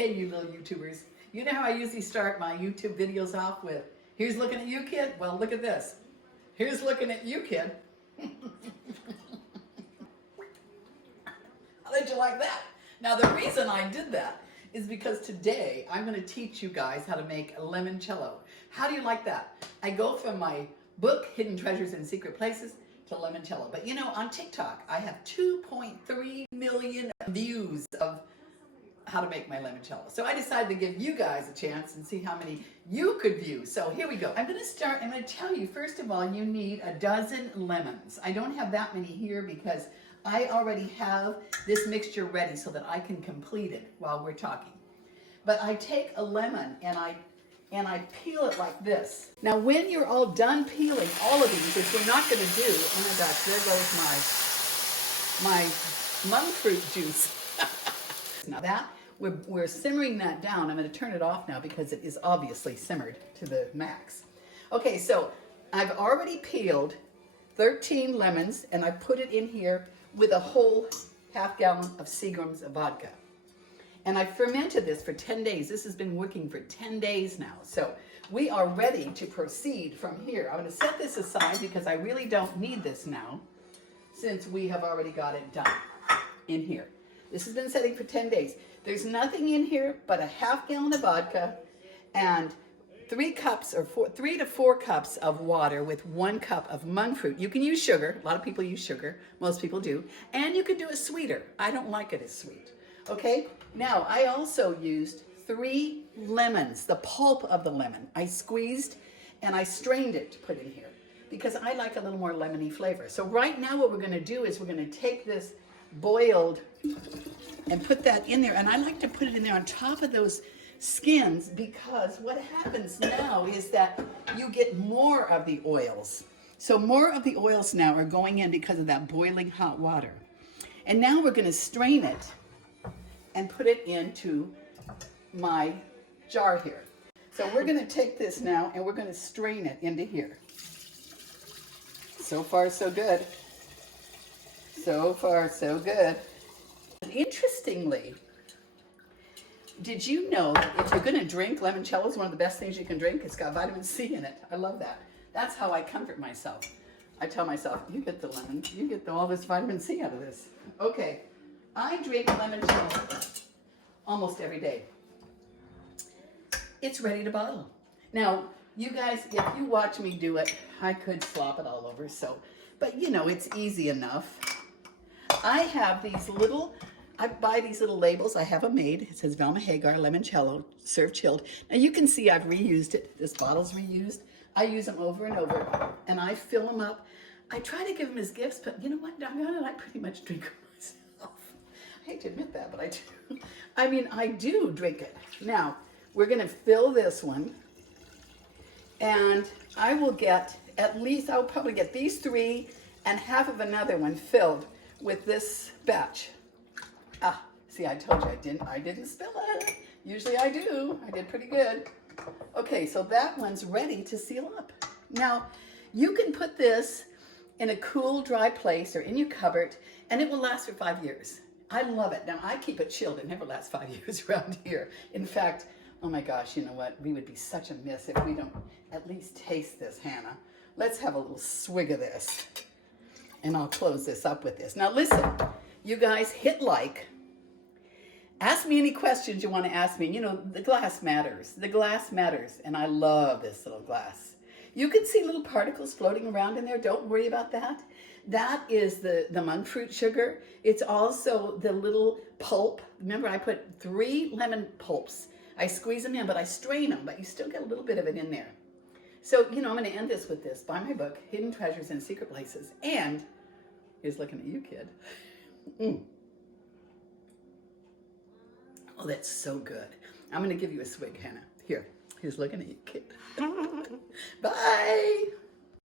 Okay, you little YouTubers. You know how I usually start my YouTube videos off with, here's looking at you, kid? Well, look at this. Here's looking at you, kid. How did you like that? Now, the reason I did that is because today I'm going to teach you guys how to make a limoncello. How do you like that? I go from my book, Hidden Treasures in Secret Places, to limoncello. But you know, on TikTok, I have 2.3 million views of how to make my limoncello. So I decided to give you guys a chance and see how many you could view. So here we go. I'm going to tell you, first of all, you need a dozen lemons. I don't have that many here because I already have this mixture ready so that I can complete it while we're talking. But I take a lemon and I peel it like this. Now when you're all done peeling all of these, which we're not going to do, oh my gosh, there goes my monk fruit juice. Now that, we're simmering that down. I'm going to turn it off now because it is obviously simmered to the max. Okay, so I've already peeled 13 lemons and I put it in here with a whole half gallon of Seagram's of vodka. And I fermented this for 10 days. This has been working for 10 days now. So we are ready to proceed from here. I'm going to set this aside because I really don't need this now since we have already got it done in here. This has been setting for 10 days. There's nothing in here but a half gallon of vodka and 3 to 4 cups of water with 1 cup of monk fruit. You can use sugar. A lot of people use sugar. Most people do. And you can do it sweeter. I don't like it as sweet. Okay? Now, I also used 3 lemons, the pulp of the lemon. I squeezed and I strained it to put in here because I like a little more lemony flavor. So right now what we're going to do is we're going to take this boiled and put that in there. And I like to put it in there on top of those skins because what happens now is that you get more of the oils. So more of the oils now are going in because of that boiling hot water. And now we're going to strain it and put it into my jar here. So we're going to take this now and we're going to strain it into here. So far, so good. So far, so good. Interestingly, did you know that if you're going to drink, limoncello is one of the best things you can drink. It's got vitamin C in it. I love that. That's how I comfort myself. I tell myself, you get the lemon, you get all this vitamin C out of this. Okay, I drink limoncello almost every day. It's ready to bottle. Now, you guys, if you watch me do it, I could slop it all over, but you know, it's easy enough. I have these little, I buy these little labels. I have them made. It says Velma Hagar, limoncello, serve chilled. Now you can see I've reused it. This bottle's reused. I use them over and over, and I fill them up. I try to give them as gifts, but you know what? I pretty much drink them myself. I hate to admit that, but I do. I mean, I do drink it. Now, we're going to fill this one, and I will get at least, I'll probably get these 3 and half of another one filled with this batch. Ah, see, I told you I didn't spill it. Usually I do. I did pretty good. Okay, so that one's ready to seal up. Now, you can put this in a cool, dry place or in your cupboard, and it will last for 5 years. I love it. Now, I keep it chilled. It never lasts 5 years around here. In fact, oh my gosh, you know what? We would be such a miss if we don't at least taste this, Hannah. Let's have a little swig of this. And I'll close this up with this. Now listen, you guys, hit like. Ask me any questions you want to ask me. You know, the glass matters. The glass matters. And I love this little glass. You can see little particles floating around in there. Don't worry about that. That is the monk fruit sugar. It's also the little pulp. Remember, I put 3 lemon pulps. I squeeze them in, but I strain them. But you still get a little bit of it in there. So, you know, I'm going to end this with this. Buy my book, Hidden Treasures in Secret Places. And here's looking at you, kid. Oh, that's so good. I'm going to give you a swig, Hannah. Here's looking at you, kid. Bye.